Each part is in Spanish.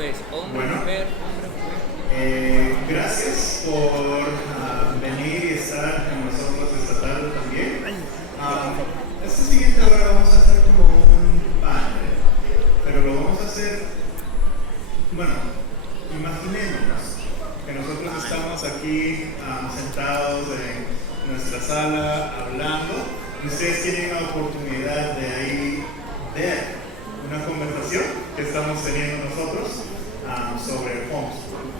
es? Hombre, Bueno, mujer, hombre, mujer. gracias por venir y estar con nosotros esta tarde también. Esta siguiente hora vamos a hacer como un panel, pero lo vamos a hacer, bueno, imaginémonos que nosotros estamos aquí sentados en nuestra sala hablando y ustedes tienen la oportunidad de ahí ver una conversación que estamos teniendo nosotros sobre el homeschool.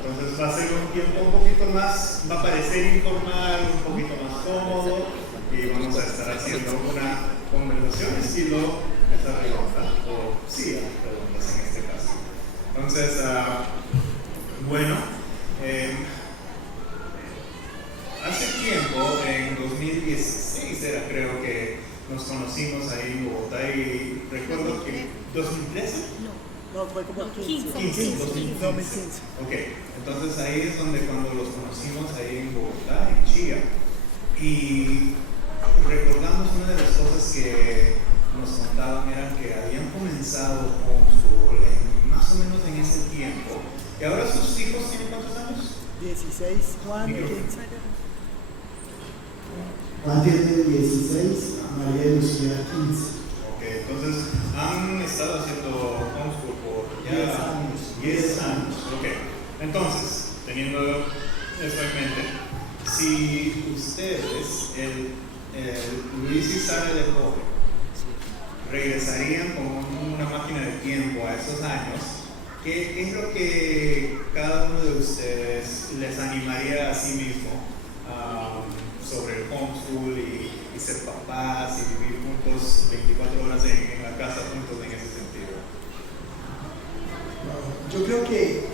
Entonces va a ser un tiempo un poquito más, va a parecer informal, un poquito más cómodo y vamos a estar haciendo una conversación estilo mesa redonda o sillas redondas en este caso. Entonces, bueno, hace tiempo, en 2016 era, creo que nos conocimos ahí en Bogotá y recuerdo que 2013. No, fue como 15. 2015. 2015. Ok, entonces ahí es donde cuando los conocimos ahí en Bogotá, en Chía, y recordamos una de las cosas que nos contaban era que habían comenzado homeschool más o menos en ese tiempo. ¿Y ahora sus hijos tienen cuántos años? 16, Juan, 15. Juan tiene 16, María de Lucía 15. Ok, entonces han estado haciendo homeschool por ya 10 años. Ok, entonces, teniendo eso en mente, si ustedes, Luis y Sara de joven, regresarían con una máquina de tiempo a esos años, ¿qué es lo que cada uno de ustedes les animaría a sí mismo sobre el homeschool y ser papás y vivir juntos 24 horas en la casa juntos en ese sentido? Yo creo que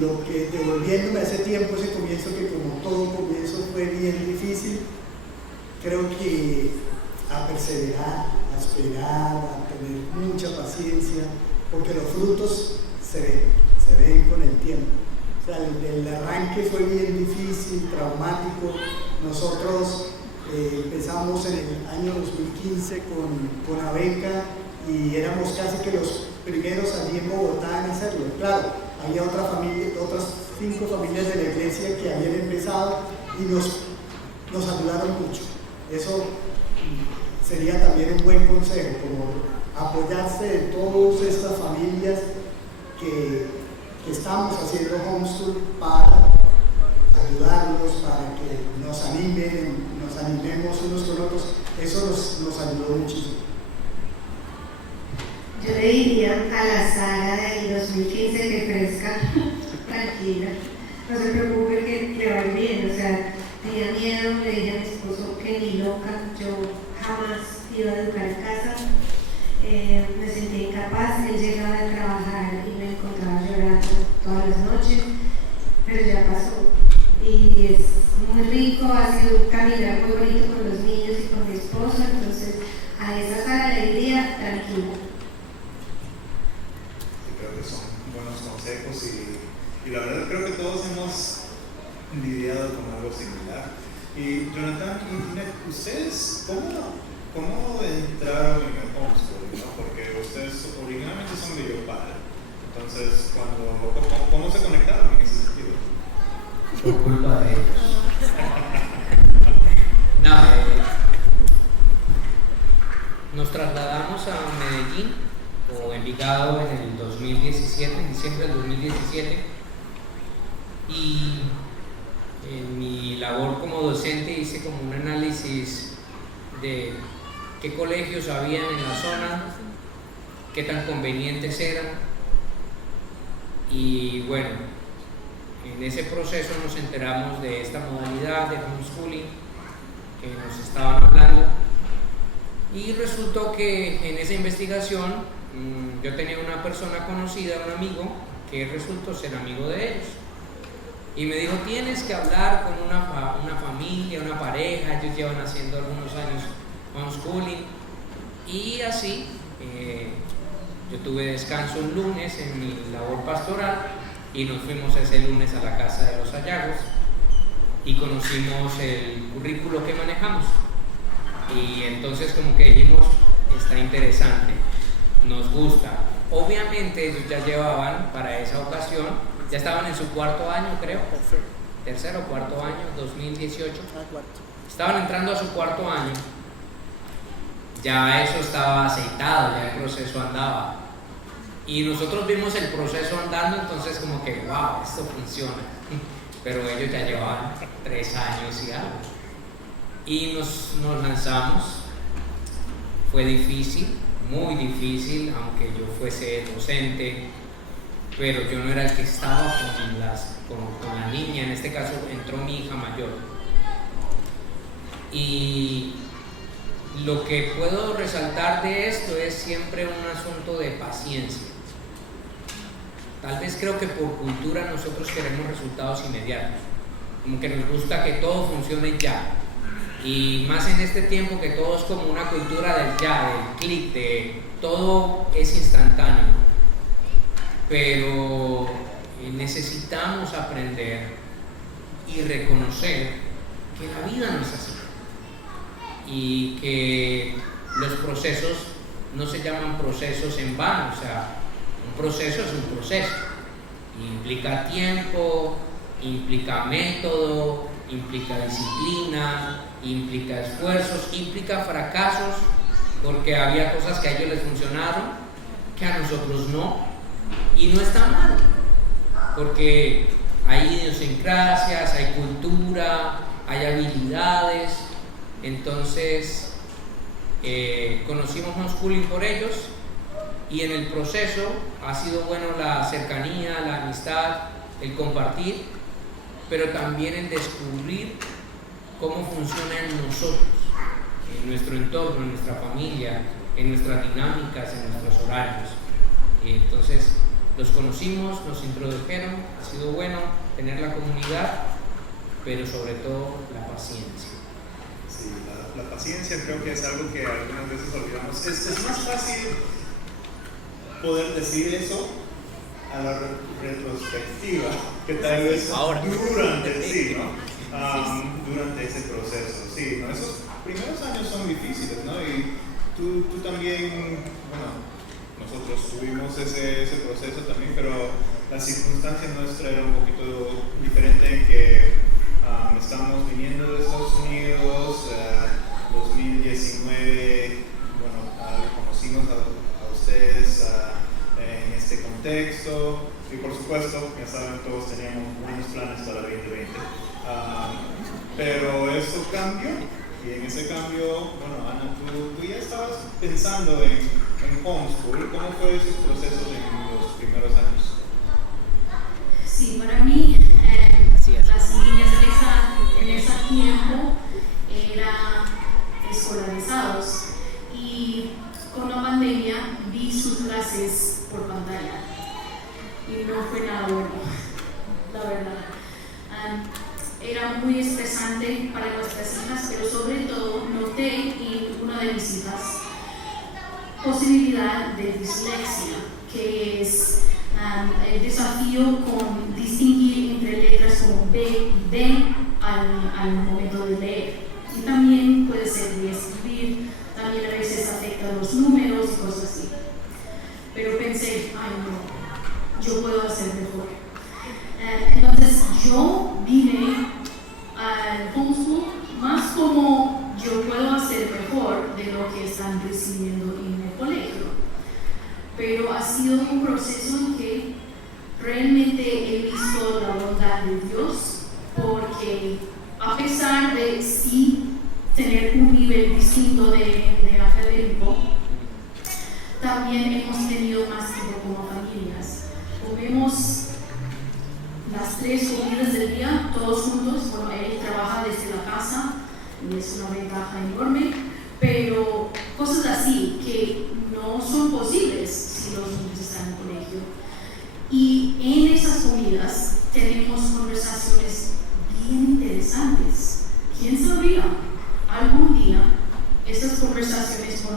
lo que devolviéndome a ese tiempo, ese comienzo que como todo comienzo fue bien difícil, creo que a perseverar, a esperar, a tener mucha paciencia, porque los frutos se ven con el tiempo. O sea, el arranque fue bien difícil, traumático. Nosotros empezamos en el año 2015 con Abeca y éramos casi que los primeros allí en Bogotá en hacerlo. Claro, había otras 5 familias de la iglesia que habían empezado y nos ayudaron mucho. Eso sería también un buen consejo, como apoyarse de todas estas familias que estamos haciendo homeschool para ayudarlos, para que nos animemos unos con otros. Eso nos ayudó muchísimo. Yo le diría a la Sara del 2015 que crezca tranquila, no se preocupe que le va a ir bien. O sea, tenía miedo, le dije a mi esposo que ni loca, yo jamás iba a educar en casa, me sentía incapaz. Él llegaba de trabajar y me encontraba llorando todas las noches, pero ya pasó y es muy rico, ha sido un caminar muy bonito con los niños y con mi esposo. Entonces a esa Sara le diría tranquila. Creo que son buenos consejos y la verdad creo que todos hemos lidiado con algo similar. Y Jonathan y Ginette, ¿ustedes cómo entraron en el homeschool? ¿No? Porque ustedes originalmente son de yo padre. Entonces, ¿cómo se conectaron en ese sentido? Por culpa de ellos. No, nos trasladamos a Medellín o Envigado en el 2017, en diciembre del 2017, y en mi labor como docente hice como un análisis de qué colegios habían en la zona, qué tan convenientes eran, y bueno, en ese proceso nos enteramos de esta modalidad de homeschooling que nos estaban hablando, y resultó que en esa investigación yo tenía una persona conocida, un amigo, que resultó ser amigo de ellos. Y me dijo, tienes que hablar con una familia, una pareja, ellos llevan haciendo algunos años homeschooling. Y así, yo tuve descanso un lunes en mi labor pastoral y nos fuimos ese lunes a la casa de los Hallagos y conocimos el currículo que manejamos. Y entonces como que dijimos, está interesante, nos gusta. obviamente ellos ya llevaban para esa ocasión, ya estaban en su cuarto año, creo, tercero o cuarto año, 2018, estaban entrando a su cuarto año, ya eso estaba aceitado, ya el proceso andaba, y nosotros vimos el proceso andando, entonces como que wow, esto funciona, pero ellos ya llevaban 3 años y algo, y nos lanzamos. Fue difícil, muy difícil, aunque yo fuese docente, pero yo no era el que estaba con la niña. En este caso entró mi hija mayor. Y lo que puedo resaltar de esto es siempre un asunto de paciencia. Tal vez creo que por cultura nosotros queremos resultados inmediatos, como que nos gusta que todo funcione ya. Y más en este tiempo que todo es como una cultura del ya, del clic, de todo es instantáneo. Pero necesitamos aprender y reconocer que la vida no es así. Y que los procesos no se llaman procesos en vano. O sea, un proceso es un proceso. Implica tiempo, implica método, implica disciplina, implica esfuerzos, implica fracasos, porque había cosas que a ellos les funcionaron, que a nosotros no, y no está mal, porque hay idiosincrasias, hay cultura, hay habilidades. Entonces conocimos homeschooling por ellos, y en el proceso ha sido bueno la cercanía, la amistad, el compartir, pero también el descubrir cómo funciona en nosotros, en nuestro entorno, en nuestra familia, en nuestras dinámicas, en nuestros horarios. Y entonces los conocimos, nos introdujeron, ha sido bueno tener la comunidad, pero sobre todo la paciencia. Sí, la paciencia creo que es algo que algunas veces olvidamos. Es más fácil poder decir eso a la retrospectiva que tal vez durante sí, ¿no? Durante ese proceso, sí, ¿no? Esos primeros años son difíciles, ¿no? Y tú también, bueno, nosotros tuvimos ese proceso también, pero la circunstancia nuestra era un poquito diferente en que estamos viniendo de Estados Unidos, 2019, bueno, conocimos a ustedes en este contexto, y por supuesto, ya saben, todos teníamos buenos planes para el 2020. Pero eso cambió, y en ese cambio, bueno, Ana, tú ya estabas pensando en homeschool. ¿Cómo fue esos procesos en los primeros años? Sí, para mí, las niñas en ese tiempo eran escolarizados, y con la pandemia vi sus clases por pantalla y no fue nada bueno, la verdad. Era muy estresante para nuestras hijas, pero sobre todo noté en una de mis hijas posibilidad de dislexia, que es el desafío con distinguir entre letras como B y D al momento de leer. Y también puede ser de escribir, también a veces afecta los números y cosas así. Pero pensé, ay no, yo puedo hacer mejor. Entonces yo vine al homeschool más como yo puedo hacer mejor de lo que están recibiendo en el colegio. Pero ha sido un proceso en que realmente he visto la bondad de Dios, porque a pesar de sí tener un nivel distinto de académico, también hemos tenido más tiempo como familias. Comemos las 3 comidas del día, todos juntos. Bueno, él trabaja desde la casa y es una ventaja enorme, pero cosas así que no son posibles si los niños están en el colegio. Y en esas comidas tenemos conversaciones bien interesantes. ¿Quién sabría? Algún día estas conversaciones con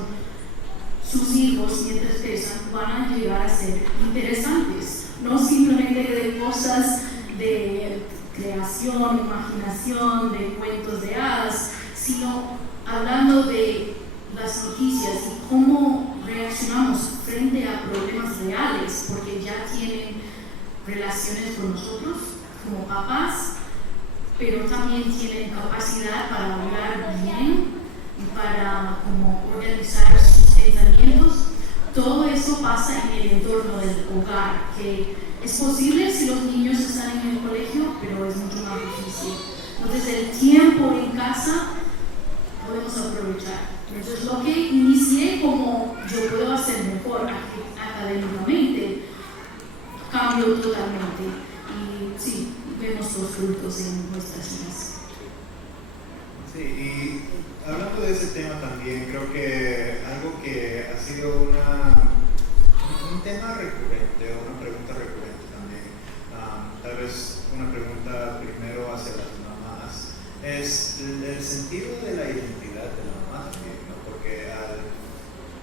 sus hijos mientras pesan van a llegar a ser interesantes. No simplemente de cosas de creación, imaginación, de cuentos de hadas, sino hablando de las noticias y cómo reaccionamos frente a problemas reales, porque ya tienen relaciones con nosotros como papás, pero también tienen capacidad para hablar bien y para como organizar sus pensamientos. Todo eso pasa en el entorno del hogar, que es posible si los niños están en el colegio, pero es mucho más difícil. Entonces el tiempo en casa podemos aprovechar. Entonces lo que inicié como yo puedo hacer mejor académicamente, cambio totalmente. Y sí, vemos los frutos en nuestras vidas. Sí, y hablando de ese tema también, creo que algo que ha sido un tema recurrente, o una pregunta recurrente también, tal vez una pregunta primero hacia las mamás, es el sentido de la identidad de la mamá también, ¿no? Porque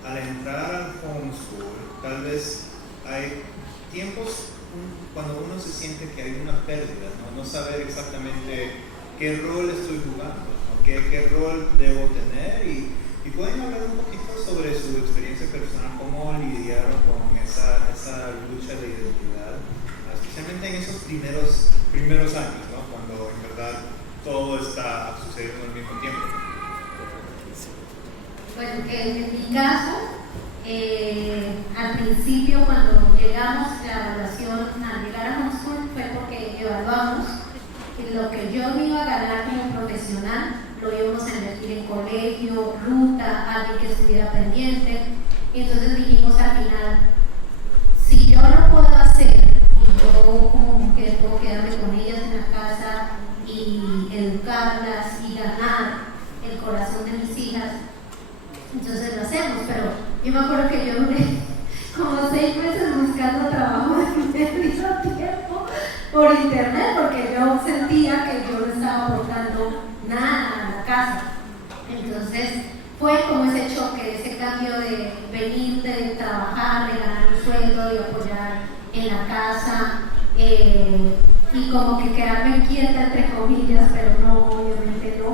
al entrar al homeschool, tal vez hay tiempos cuando uno se siente que hay una pérdida, no saber exactamente qué rol estoy jugando, ¿no? qué rol debo tener, y pueden hablar un poquito sobre su experiencia personal, cómo lidiaron con esa lucha de identidad, especialmente en esos primeros años, ¿no? Cuando en verdad todo está sucediendo al mismo tiempo. Bueno, en mi caso, al principio cuando llegamos, la evaluación al llegar a homeschool fue porque evaluamos que lo que yo me iba a ganar como profesional lo íbamos a invertir en colegio, ruta, alguien que estuviera pendiente, y entonces dijimos al final, si yo lo puedo hacer y yo como mujer puedo quedarme con ellas en la casa y educarlas y ganar el corazón de mis hijas, entonces lo hacemos. Pero yo me acuerdo que yo duré como 6 meses buscando trabajo de medio tiempo por internet, porque yo sentía que yo no estaba aportando nada a la casa. Entonces fue como ese choque, ese cambio de venir de trabajar, de ganar un sueldo, de apoyar en la casa, y como que quedarme quieta entre comillas, pero no, obviamente no,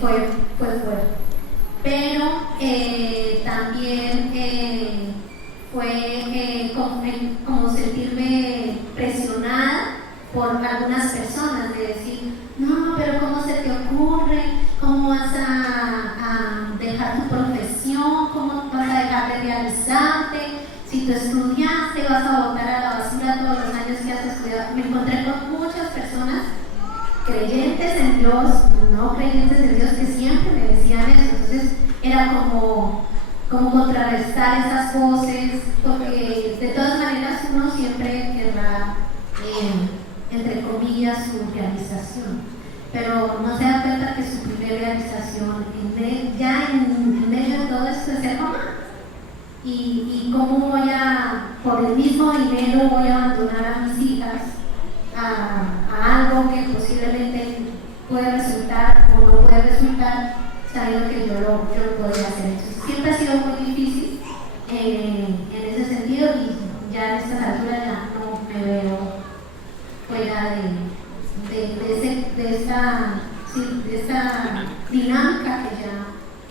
fue fuerte. Pero también fue como sentirme presionada por algunas personas, de decir, no, pero ¿cómo se te ocurre? ¿Cómo vas a dejar tu profesión? ¿Cómo vas a dejar de realizarte? Si tú estudiaste, vas a botar a la basura todos los años que has estudiado. Me encontré con muchas personas creyentes en Dios, no creyentes en Dios, que siempre me decían eso. Entonces era como contrarrestar esas voces, porque de todas maneras uno siempre querrá, entre comillas, su realización, pero no se da cuenta que su primera realización ya en medio de todo esto es ser mamá. Y cómo por el mismo dinero voy a abandonar a mis hijas a algo que posiblemente puede resultar o no puede resultar, sabiendo que yo lo podría hacer. Entonces, siempre ha sido muy difícil en ese sentido, y ya en estas alturas ya no me veo fuera de esta dinámica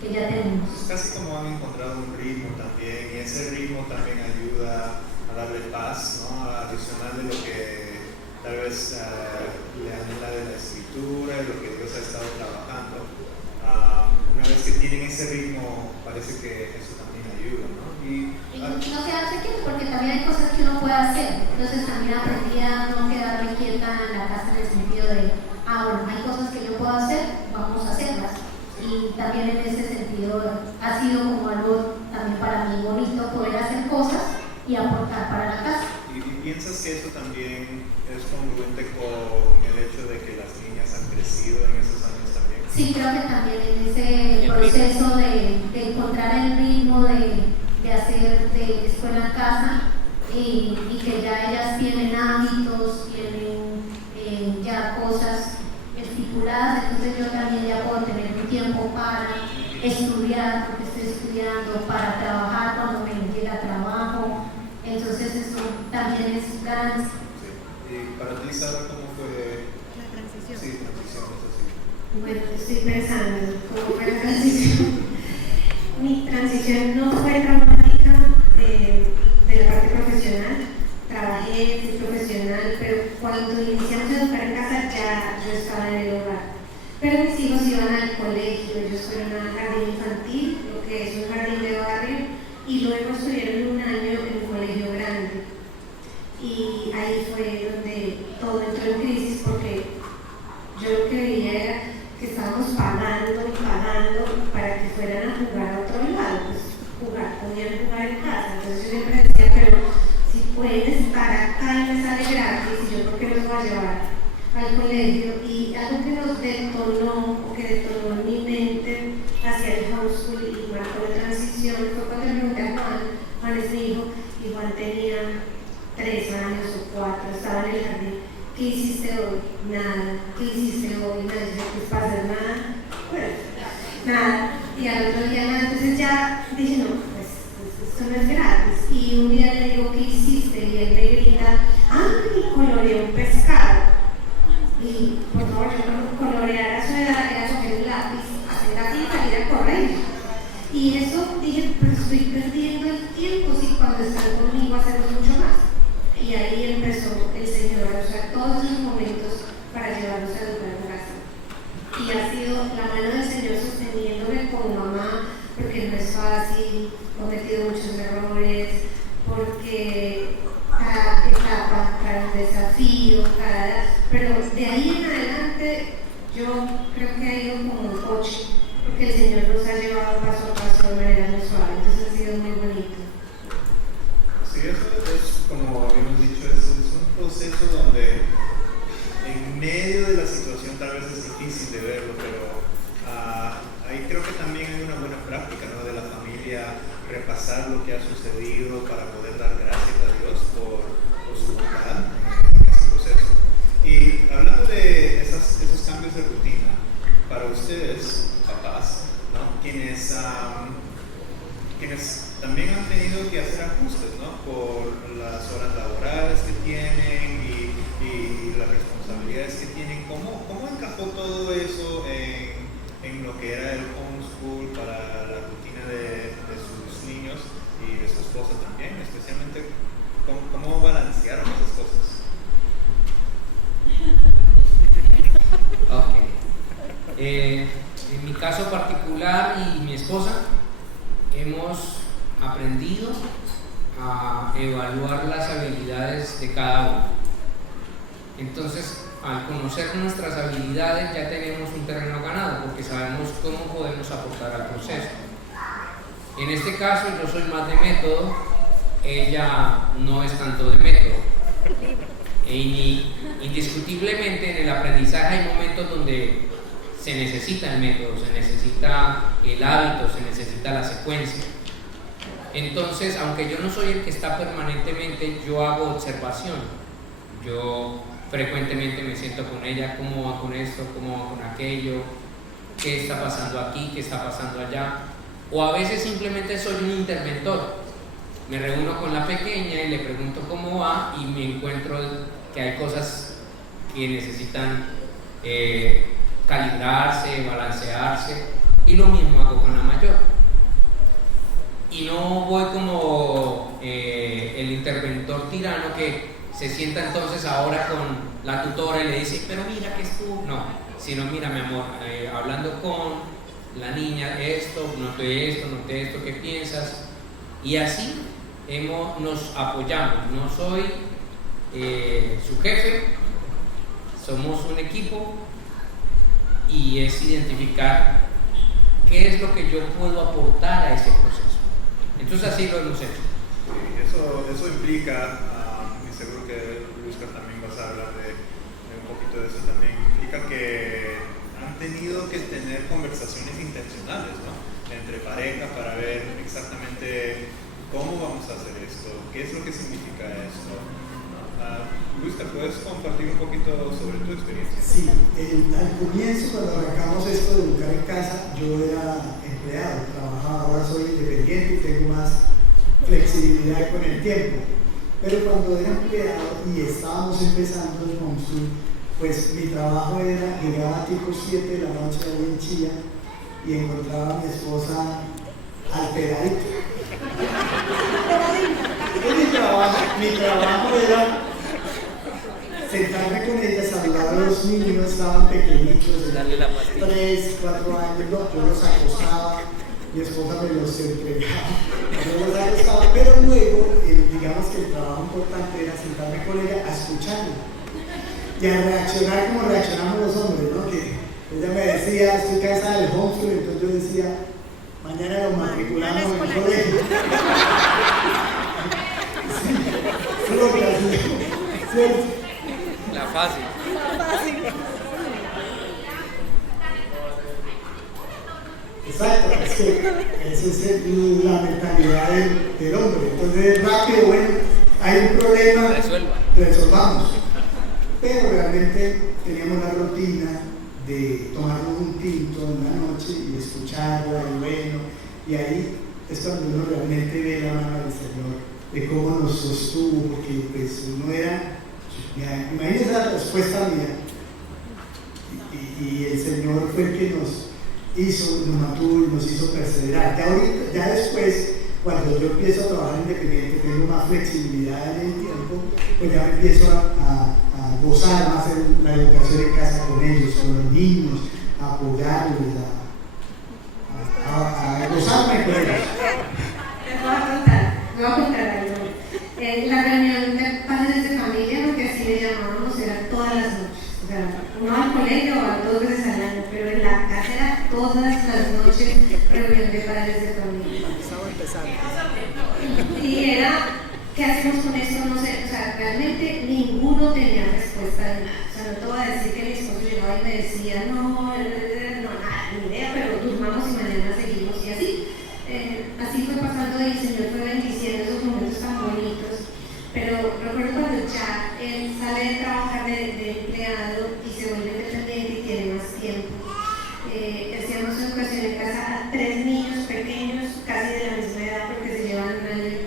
que ya tenemos. Es casi como han encontrado un ritmo también, y ese ritmo también ayuda a darle paz, ¿no? Adicional de lo que tal vez le anhela de la escritura y lo que Dios ha estado trabajando. Una vez que tienen ese ritmo, parece que eso también ayuda, ¿no? Y no quedarse quieto, porque también hay cosas que uno puede hacer. Entonces también aprendí a no quedarme quieta en la casa, en el sentido de, bueno, hay cosas que yo puedo hacer, vamos a hacerlas. Y también en ese sentido ha sido como algo también para mí bonito poder hacer cosas y aportar para la casa. ¿Y piensas que eso también es congruente con el hecho de que las niñas han crecido en esos años también? Sí, creo que también en ese proceso de encontrar el ritmo de hacer de escuela a casa, y que ya ellas tienen hábitos, tienen ya cosas estipuladas, entonces yo también ya puedo tener mi tiempo para estudiar, porque estoy estudiando, para trabajar cuando me llega trabajo. Entonces eso también es ganancia. Sí. Y para ti, Sara, ¿cómo fue la transición? Sí, transición, eso sí. Bueno, estoy pensando cómo fue la transición. un jardín infantil, lo que es un jardín de barrio, y luego estuvieron un año en un colegio grande. Y ahí fue donde todo entró en crisis, porque yo lo que veía era que estábamos pagando y pagando para que fueran a jugar a otro lado, pues podían jugar en casa. Entonces yo siempre decía, pero si pueden estar acá y me sale gratis, y yo por qué los voy a llevar al colegio. Y algo que nos detonó, o que detonó en mi mente hacia el homeschool y marcó la transición, fue cuando le pregunté a Juan es mi hijo, y Juan tenía 3 años o 4, estaba en el jardín. ¿Qué hiciste hoy? Nada. ¿Qué hiciste hoy? Nada. Yo, pues para hacer nada. Bueno, nada. Y al otro día nada. Entonces ya dije, no, pues esto no es gratis. Y un día le digo, ¿qué hiciste? Y él me grita, ¡ay! Coloreé un pescado. Y por favor, yo cuando colorear a su edad era coger un lápiz, hacer así y salir a correr. Y eso dije, pero estoy perdiendo el tiempo si cuando están conmigo hacemos mucho más. Y ahí empezó el Señor a usar todos esos momentos para llevarnos a educar en casa. Y ha sido la mano del Señor sosteniéndome como mamá, porque no es fácil, he cometido muchos errores, porque cada etapa trae un desafío, pero de ahí en adelante yo creo que ha ido como un coche, porque el Señor nos ha llevado paso a paso de manera muy suave, entonces ha sido muy bonito. Sí, eso es, como habíamos dicho, es un proceso donde en medio de la situación tal vez es difícil de verlo, pero ahí creo que también hay una buena práctica, ¿no?, de la familia, repasar lo que ha sucedido para poder dar gracias a Dios por su bondad en ese proceso. Y hablando de esos cambios de rutina, para ustedes, papás, ¿no?, quienes también han tenido que hacer ajustes, ¿no?, por las horas laborales que tienen y las responsabilidades que tienen. ¿Cómo encajó todo eso en lo que era el homeschool para la rutina de sus niños y de su esposa también? Especialmente, ¿cómo balancearon esas cosas? Ok. En mi caso particular y mi esposa hemos aprendido a evaluar las habilidades de cada uno. Entonces, al conocer nuestras habilidades ya tenemos un terreno ganado, porque sabemos cómo podemos aportar al proceso. En este caso yo soy más de método, ella no es tanto de método. Indiscutiblemente en el aprendizaje hay momentos donde se necesita el método, se necesita el hábito, se necesita la secuencia. Entonces, aunque yo no soy el que está permanentemente, yo hago observación. Yo frecuentemente me siento con ella, cómo va con esto, cómo va con aquello, qué está pasando aquí, qué está pasando allá. O a veces simplemente soy un interventor. Me reúno con la pequeña y le pregunto cómo va y me encuentro que hay cosas que necesitan calibrarse, balancearse, y lo mismo hago con la mayor. Y no voy como el interventor tirano que se sienta entonces ahora con la tutora y le dice, pero mira que es tú. No, sino mira mi amor, hablando con la niña, noté esto, ¿qué piensas? Y así nos apoyamos. No soy su jefe, somos un equipo, y es identificar qué es lo que yo puedo aportar a ese proceso. Entonces así lo hemos hecho. Sí, eso implica, y seguro que Luisca también vas a hablar de un poquito de eso también, implica que han tenido que tener conversaciones intencionales, ¿no?, entre pareja para ver exactamente cómo vamos a hacer esto, qué es lo que significa esto. Luisca, ¿puedes compartir un poquito sobre tu experiencia? Sí, al comienzo, cuando arrancamos esto de educar en casa, yo era empleado, trabajaba, ahora soy independiente y tengo más flexibilidad con el tiempo. Pero cuando era empleado y estábamos empezando el homeschool, pues mi trabajo era, llegaba tipo 7 de la noche ahí en Chía y encontraba a mi esposa alteradita. Mi trabajo era sentarme con ella, saludar a los niños, estaban pequeñitos, Darle la pastilla. 3, 4 años, no, yo los acostaba, mi esposa me los entregaba, yo los acostaba, pero luego, digamos que el trabajo importante era sentarme con ella a escucharla y a reaccionar como reaccionamos los hombres, ¿no? Que ella me decía, estoy cansada del homeschool, entonces yo decía, mañana nos matriculamos en el colegio. ¿Cierto? La fácil. Exacto, es que esa es la mentalidad del hombre. Entonces, rápido, bueno, hay un problema, resolvamos. Pero realmente teníamos la rutina de tomarnos un tinto en la noche y escucharla, y bueno, y ahí es cuando uno realmente ve la mano del Señor, de cómo nos sostuvo, porque pues uno era, imagínense la respuesta mía, y el Señor fue el que nos mantuvo y nos hizo perseverar. Ya después, cuando yo empiezo a trabajar independiente, tengo más flexibilidad en el tiempo, pues ya me empiezo a gozar más en la educación en casa con ellos, con los niños, a apoyarlos, a gozarme con ellos. Les voy a contar algo. La reunión de padres de familia, lo que así le llamábamos, era todas las noches. O sea, no al colegio o 2 veces al año, pero en la casa era todas las noches reunión de padres de familia. Y era, ¿qué hacemos con esto? No sé, o sea, realmente ninguno tenía respuesta de nada. O sea, no te voy a decir que mi esposo llegaba y me decía, no, nada, ni idea, pero durmamos y mañana seguimos y así. Así fue pasando y el Señor fue bendiciendo esos momentos tan bonitos. Pero recuerdo cuando ya él sale de trabajar de empleado y se vuelve independiente y tiene más tiempo. Hacíamos educación en casa a 3 niños pequeños, casi de la misma edad porque se llevan un año.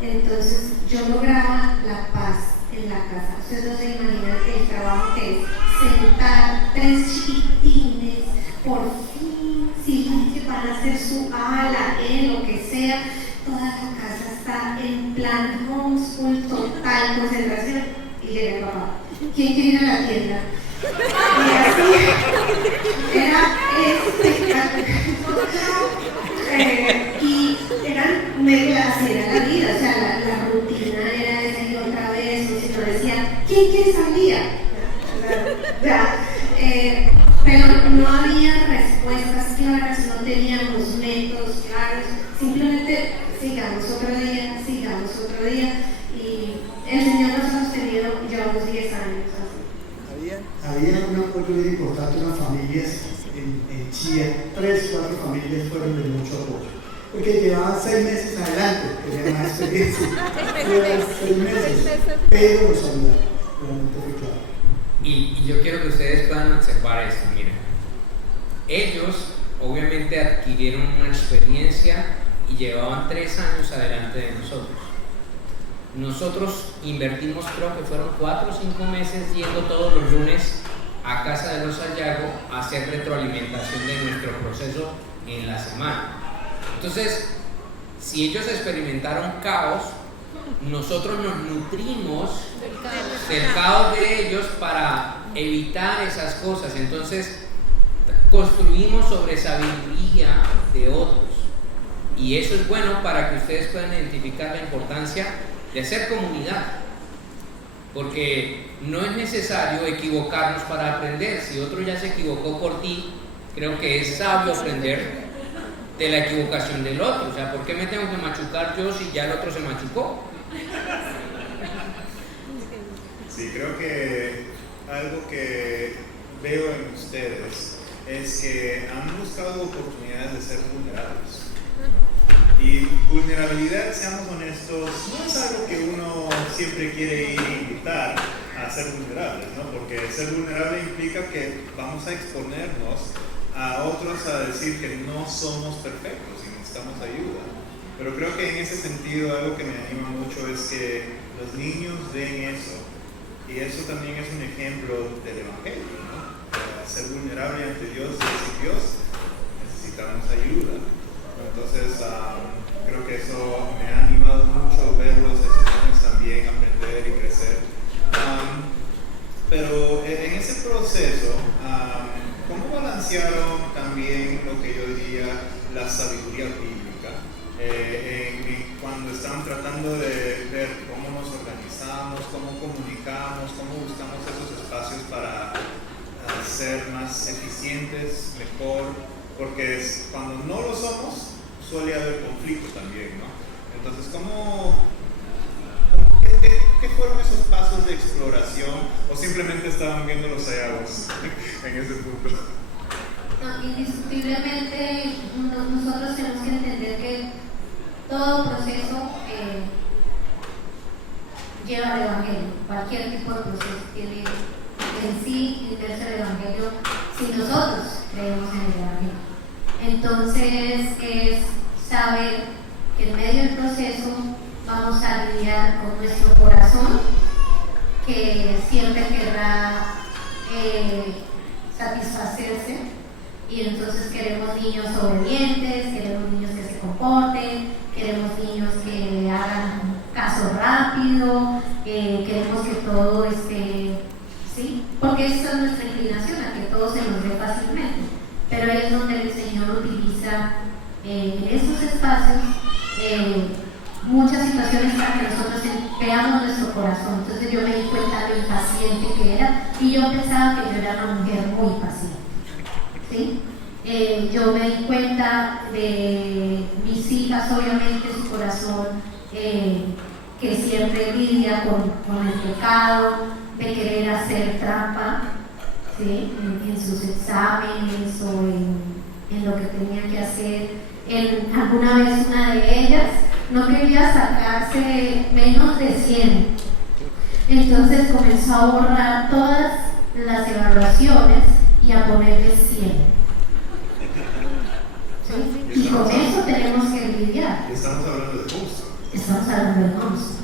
Entonces yo lograba la paz en la casa. Ustedes no se imaginan el trabajo que es sentar 3 chiquitines, por fin, si van a hacer su A, la E, lo que sea, toda la casa está en plan homeschool, total concentración, y llega el papá. ¿Quién quiere ir a la tienda? Y así era espectacular. Y eran así era la vida, o sea, la rutina era esa y otra vez, o si no decía, ¿quién quiere salir? Pero no había respuestas claras, no teníamos métodos claros, simplemente sigamos otro día, y el Señor nos ha sostenido ya unos 10 años. Había un apoyo bien importante en las familias en Chía, 3, 4 familias fueron de mucho apoyo, porque llevaban 6 meses adelante, tenían más experiencia, 6 meses, pero los ayudaron, realmente fue claro. Y yo quiero que ustedes puedan observar esto, miren. Ellos obviamente adquirieron una experiencia y llevaban 3 años adelante de nosotros. Nosotros invertimos, creo que fueron 4 o 5 meses yendo todos los lunes a casa de los Sayago a hacer retroalimentación de nuestro proceso en la semana. Entonces, si ellos experimentaron caos, nosotros nos nutrimos del caos de ellos para evitar esas cosas. Entonces, construimos sobre sabiduría de otros. Y eso es bueno para que ustedes puedan identificar la importancia de hacer comunidad. Porque no es necesario equivocarnos para aprender. Si otro ya se equivocó por ti, creo que es sabio aprender de la equivocación del otro. O sea, ¿por qué me tengo que machucar yo si ya el otro se machucó? Sí, creo que algo que veo en ustedes es que han buscado oportunidades de ser vulnerables. Y vulnerabilidad, seamos honestos, no es algo que uno siempre quiere ir a invitar a ser vulnerables, ¿no? Porque ser vulnerable implica que vamos a exponernos a otros a decir que no somos perfectos y necesitamos ayuda. Pero creo que en ese sentido algo que me anima mucho es que los niños ven eso. Y eso también es un ejemplo del Evangelio, ¿no? Para ser vulnerable ante Dios y decir, Dios, necesitamos ayuda. Entonces, creo que eso me ha animado mucho verlos esos años también, aprender y crecer. apreciaron también lo que yo diría la sabiduría bíblica cuando estaban tratando de ver cómo nos organizamos, cómo comunicamos, cómo buscamos esos espacios para ser más eficientes, mejor, porque cuando no lo somos suele haber conflicto también, ¿no? Entonces, ¿qué fueron esos pasos de exploración o simplemente estaban viendo los hallazgos en ese punto? No, indiscutiblemente nosotros tenemos que entender que todo proceso lleva al Evangelio. Cualquier tipo de proceso tiene en sí inmerso el Evangelio si nosotros creemos en el Evangelio. Entonces es saber que en medio del proceso vamos a lidiar con nuestro corazón, que siempre querrá satisfacerse, y entonces queremos niños obedientes, queremos niños que se comporten, queremos niños que hagan caso rápido, queremos que todo esté, ¿sí? Porque esa es nuestra inclinación, a que todo se nos dé fácilmente, pero es donde el Señor utiliza en esos espacios muchas situaciones para que nosotros veamos nuestro corazón. Entonces yo me di cuenta de lo impaciente que era, y yo pensaba que yo era una mujer muy paciente, ¿sí? Yo me di cuenta de mis hijas, obviamente su corazón que siempre lidia con el pecado, de querer hacer trampa, ¿sí? En sus exámenes o en lo que tenía que hacer. Alguna vez una de ellas no quería sacarse menos de 100, entonces comenzó a borrar todas las evaluaciones y a ponerle 100. ¿Sí? Y con eso tenemos que lidiar. Estamos hablando de monstruo. Estamos hablando de monstruo,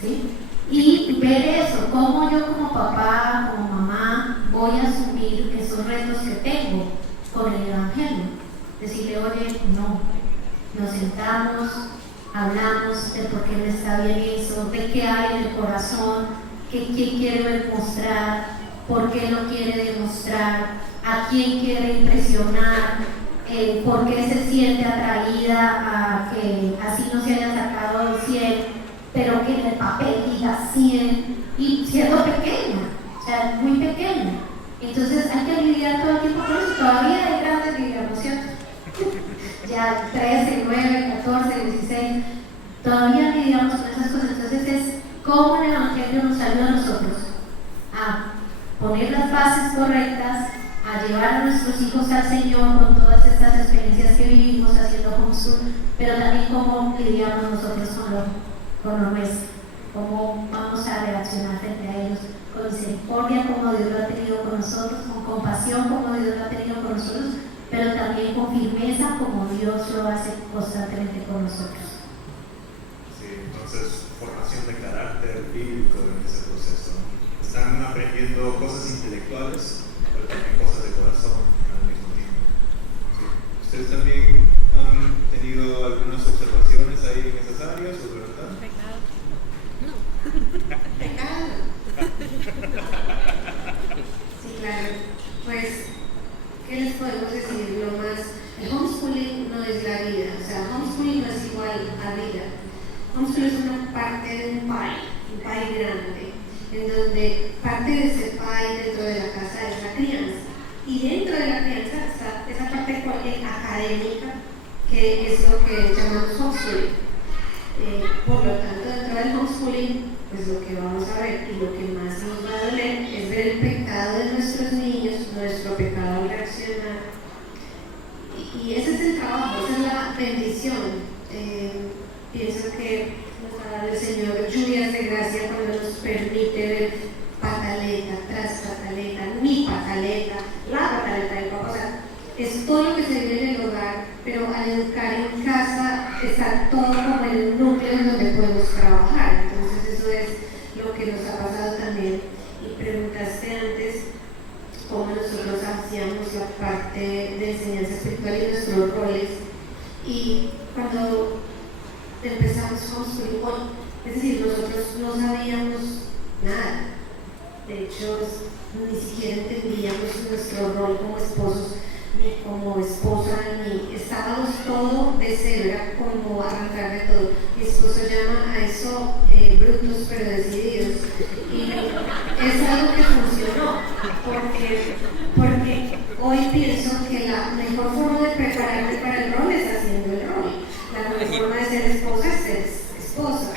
¿sí? Y ver eso, cómo yo como papá, como mamá, voy a asumir esos retos que tengo con el Evangelio. Decirle, oye, no, nos sentamos, hablamos de por qué no está bien eso, de qué hay en el corazón, qué quiere demostrar, por qué lo quiere demostrar, a quién quiere impresionar, por qué se siente atraída a que así no se haya sacado el 100, pero que en el papel diga 100, y siendo pequeña, o sea, muy pequeña. Entonces hay que lidiar todo el tiempo con eso. Todavía hay grandes lidiamos, ¿cierto? Ya 13, 9, 14, 16, todavía lidiamos con esas cosas. Entonces es cómo el Evangelio nos ayuda a nosotros a poner las bases correctas, a llevar a nuestros hijos al Señor con todas estas experiencias que vivimos haciendo homeschool, pero también cómo lidiamos nosotros con lo nuestro, cómo vamos a reaccionar frente a ellos, con misericordia como Dios lo ha tenido con nosotros, con compasión como Dios lo ha tenido con nosotros, pero también con firmeza como Dios lo hace constantemente con nosotros. Sí, entonces formación de carácter bíblico en ese proceso, ¿no? Están aprendiendo cosas intelectuales, pero también cosas de corazón al mismo tiempo. Sí. ¿Ustedes también han tenido algunas observaciones ahí en esas áreas o de verdad? Pecado. No. Pecado. Sí, claro. Pues, ¿qué les podemos decir? Lo más, el homeschooling no es la vida, o sea, homeschooling no es igual a vida. Homeschooling es una parte de un pie grande, en donde parte de ese pie dentro de la casa es la crianza, y dentro de la crianza está esa parte académica, que es lo que llamamos homeschooling. Por lo tanto, dentro del homeschooling, pues lo que vamos a ver y lo que más nos va a doler es ver el pecado de nuestros niños, nuestro pecado al reaccionar. Y ese es el trabajo, esa es la bendición. Pienso que nos va a dar el Señor lluvias de gracia cuando nos permite ver pataleta tras pataleta, mi pataleta, la pataleta del papá. O sea, es todo lo que se vive en el hogar, pero al educar en casa está todo como en el núcleo en donde podemos trabajar. Entonces eso es lo que nos ha pasado también. Y preguntaste antes cómo nosotros hacíamos la parte de enseñanza espiritual y nuestros roles. Y cuando empezamos homeschooling, es decir, nosotros no sabíamos nada. De hecho, ni siquiera entendíamos nuestro rol como esposos. ni como esposa, ni estábamos todo de cero, era como arrancar de todo. Mi esposo llama a eso brutos pero decididos, y es algo que funcionó, porque hoy pienso que la mejor forma de prepararme para el rol es haciendo el rol. La mejor forma de ser esposa es ser esposa.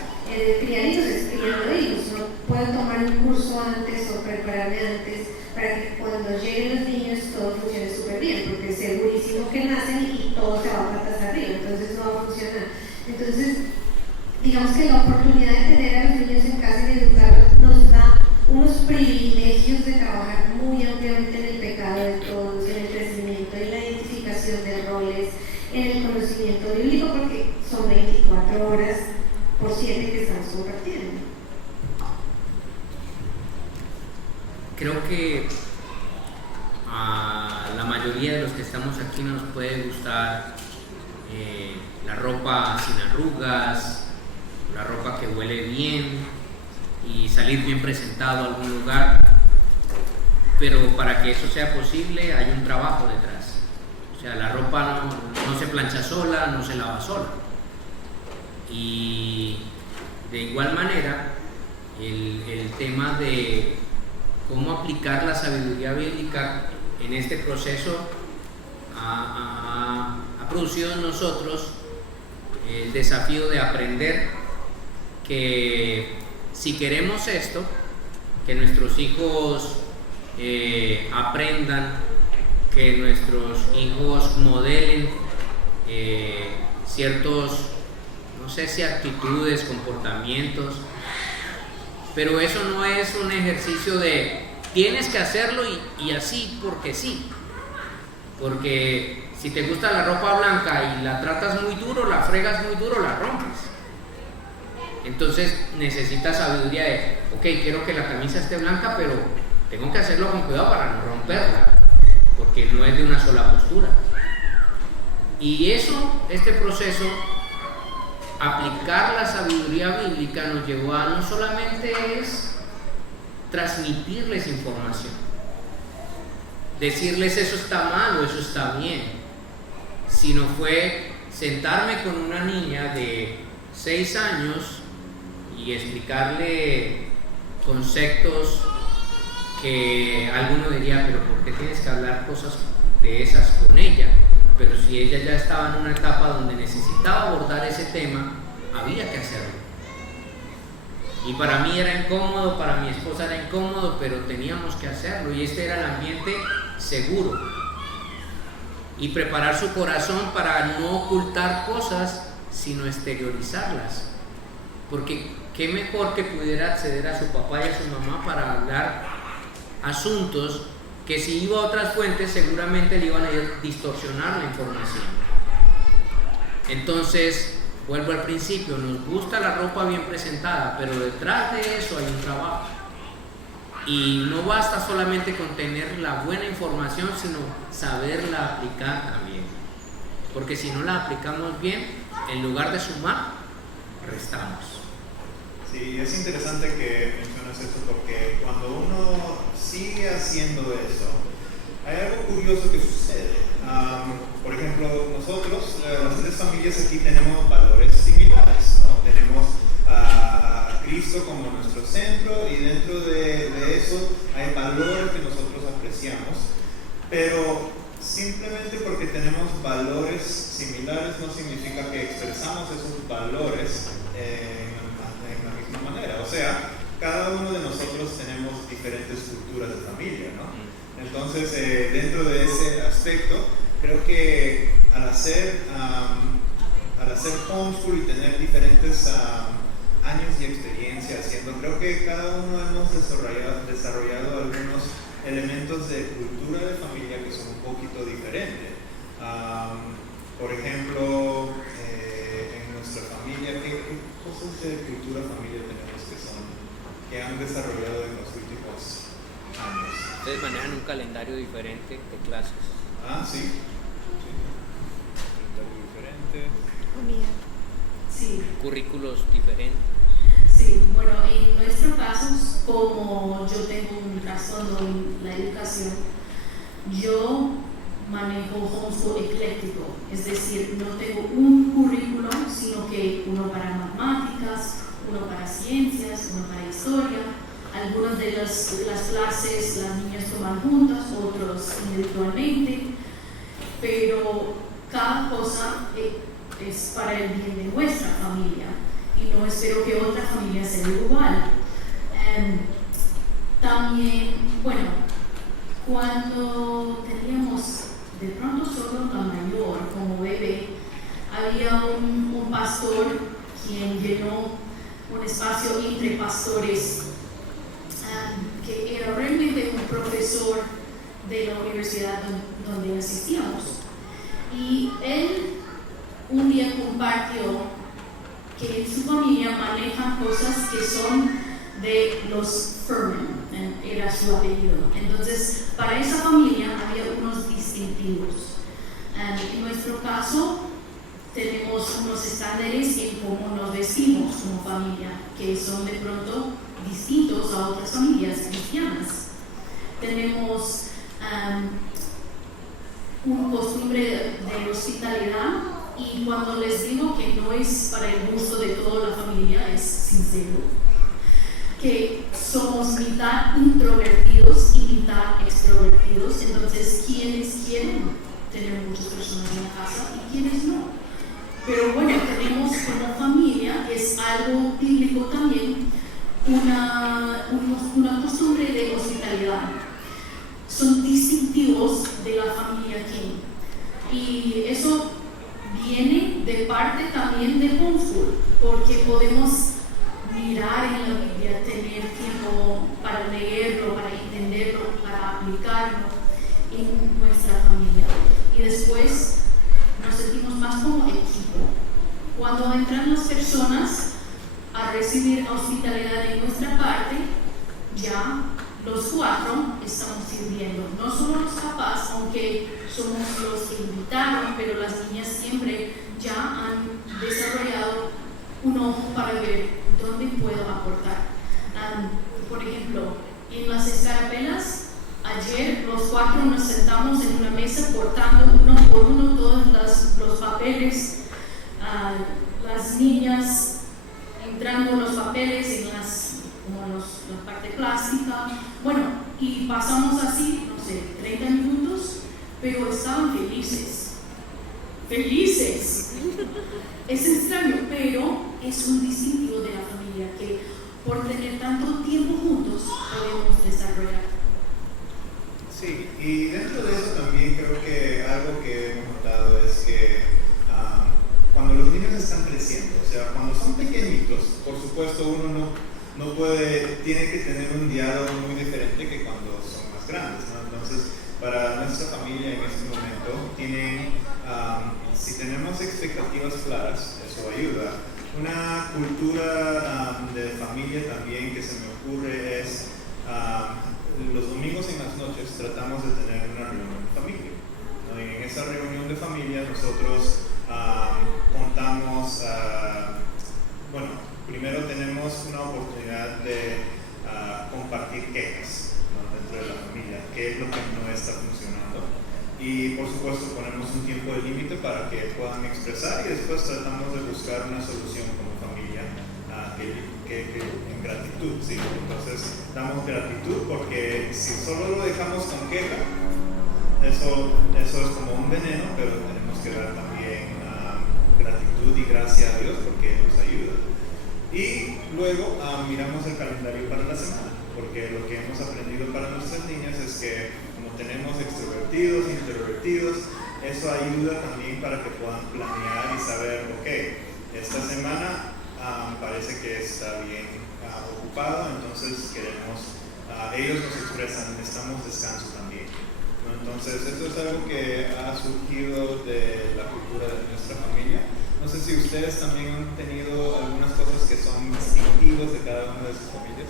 Criar hijos es criando hijos. No puedo tomar un curso antes o prepararme antes para que cuando lleguen los niños todo funcione súper bien, porque es segurísimo que nacen y todo se va a patas arriba, entonces no va a funcionar. Entonces, digamos que la oportunidad de tener a los niños en casa y educarlos nos da unos privilegios de trabajar muy ampliamente en el pecado de todos, en el crecimiento, en la identificación de roles, en el conocimiento bíblico, porque son 24 horas por 7 que estamos compartiendo. Creo que a la mayoría de los que estamos aquí nos puede gustar la ropa sin arrugas, la ropa que huele bien y salir bien presentado a algún lugar, pero para que eso sea posible hay un trabajo detrás. O sea, la ropa no se plancha sola, no se lava sola. Y de igual manera el tema de cómo aplicar la sabiduría bíblica en este proceso ha producido en nosotros el desafío de aprender que si queremos esto, que nuestros hijos aprendan, que nuestros hijos modelen ciertos, no sé si actitudes, comportamientos, pero eso no es un ejercicio de tienes que hacerlo y así porque sí. Porque si te gusta la ropa blanca y la tratas muy duro, la fregas muy duro, la rompes. Entonces necesitas sabiduría de, ok, quiero que la camisa esté blanca, pero tengo que hacerlo con cuidado para no romperla, porque no es de una sola postura. Y eso, este proceso, aplicar la sabiduría bíblica nos llevó a no solamente es transmitirles información, decirles eso está mal o eso está bien, sino fue sentarme con una niña de 6 años y explicarle conceptos que alguno diría, pero ¿por qué tienes que hablar cosas de esas con ella? Pero si ella ya estaba en una etapa donde necesitaba abordar ese tema, había que hacerlo. Y para mí era incómodo, para mi esposa era incómodo, pero teníamos que hacerlo. Y este era el ambiente seguro. Y preparar su corazón para no ocultar cosas, sino exteriorizarlas. Porque qué mejor que pudiera acceder a su papá y a su mamá para hablar asuntos que si iba a otras fuentes seguramente le iban a distorsionar la información. Entonces, vuelvo al principio, nos gusta la ropa bien presentada, pero detrás de eso hay un trabajo. Y no basta solamente con tener la buena información, sino saberla aplicar también. Porque si no la aplicamos bien, en lugar de sumar, restamos. Sí, es interesante que mencionas eso, porque cuando uno sigue haciendo eso, hay algo curioso que sucede. Por ejemplo, nosotros, las 3 familias aquí tenemos valores similares, ¿no? Tenemos a Cristo como nuestro centro y dentro de eso hay valores que nosotros apreciamos, pero simplemente porque tenemos valores similares no significa que expresamos esos valores en la misma manera. O sea, cada uno de nosotros tenemos diferentes culturas de familia, ¿no? Entonces, dentro de ese aspecto, creo que al hacer homeschool y tener diferentes años y experiencia haciendo, creo que cada uno hemos desarrollado algunos elementos de cultura de familia que son un poquito diferentes. Por ejemplo, en nuestra familia, ¿qué cosas de cultura de familia tenemos que han desarrollado en los últimos años? Ustedes manejan un calendario diferente de clases. Ah, sí. Calendario diferente. Sí. Currículos diferentes. Sí, bueno, en nuestro caso, como yo tengo un trastorno en la educación, yo manejo homeschool ecléctico, es decir, no tengo un currículo, sino que uno para matemáticas, uno para ciencias, uno para historia. Algunas de las clases las niñas toman juntas, otros individualmente, pero cada cosa es para el bien de nuestra familia y no espero que otra familia sea igual. También, bueno, cuando teníamos de pronto solo la mayor como bebé, había un pastor quien llenó un espacio entre pastores que era realmente un profesor de la universidad donde asistíamos. Y él un día compartió que en su familia manejan cosas que son de los Furman, era su apellido. Entonces, para esa familia había unos distintivos. En nuestro caso, tenemos unos estándares en cómo nos vestimos como familia, que son de pronto distintos a otras familias cristianas. Tenemos una costumbre de hospitalidad, y cuando les digo que no es para el gusto de toda la familia, es sincero. Que somos mitad introvertidos y mitad extrovertidos, entonces quienes quieren tener muchas personas en la casa y quienes no. Pero bueno, tenemos como familia, es algo bíblico también, una costumbre de hospitalidad. Son distintivos de la familia King. Y eso viene de parte también de homeschool, porque podemos mirar en la Biblia, tener tiempo para leerlo, para entenderlo, para aplicarlo en nuestra familia. Y después nos sentimos más como equipo. Cuando entran las personas a recibir hospitalidad en nuestra parte, ya los 4 estamos sirviendo. No solo los papás, aunque somos los que invitaron, pero las niñas siempre ya han desarrollado un ojo para ver dónde puedo aportar. Por ejemplo, en las escarapelas, ayer los 4 nos sentamos en una mesa portando uno por uno todos los papeles, las niñas entrando los papeles en la parte plástica. Bueno, y pasamos así, no sé, 30 minutos, pero estaban felices. ¡Felices! Es extraño, pero es un distintivo de la familia que por tener tanto tiempo juntos podemos desarrollar. Sí, y dentro de eso también creo que algo que hemos notado es que cuando los niños están creciendo, o sea, cuando son pequeñitos, por supuesto uno no puede, tiene que tener un diálogo muy diferente que cuando son más grandes, ¿no? Entonces, para nuestra familia en este momento si tenemos expectativas claras, eso ayuda. Una cultura de familia también que se me ocurre es los domingos en las noches tratamos de tener una reunión de familia, ¿no? Y en esa reunión de familia nosotros contamos, bueno, primero tenemos una oportunidad de compartir quejas, ¿no? Dentro de la familia, qué es lo que no está funcionando. Y por supuesto ponemos un tiempo de límite para que puedan expresar y después tratamos de buscar una solución como familia que en gratitud, ¿sí? Entonces damos gratitud porque si solo lo dejamos con queja, eso es como un veneno, pero tenemos que dar también gratitud y gracia a Dios porque nos ayuda. Y luego miramos el calendario para la semana, porque lo que hemos aprendido para nuestras niñas es que como tenemos extrovertidos e introvertidos, eso ayuda también para que puedan planear y saber, ok, esta semana parece que está bien ocupado, entonces queremos, ellos nos expresan, necesitamos descanso también, ¿no? Entonces esto es algo que ha surgido de la cultura de nuestra familia. No sé si ustedes también han tenido algunas cosas que son distintivos de cada una de sus familias.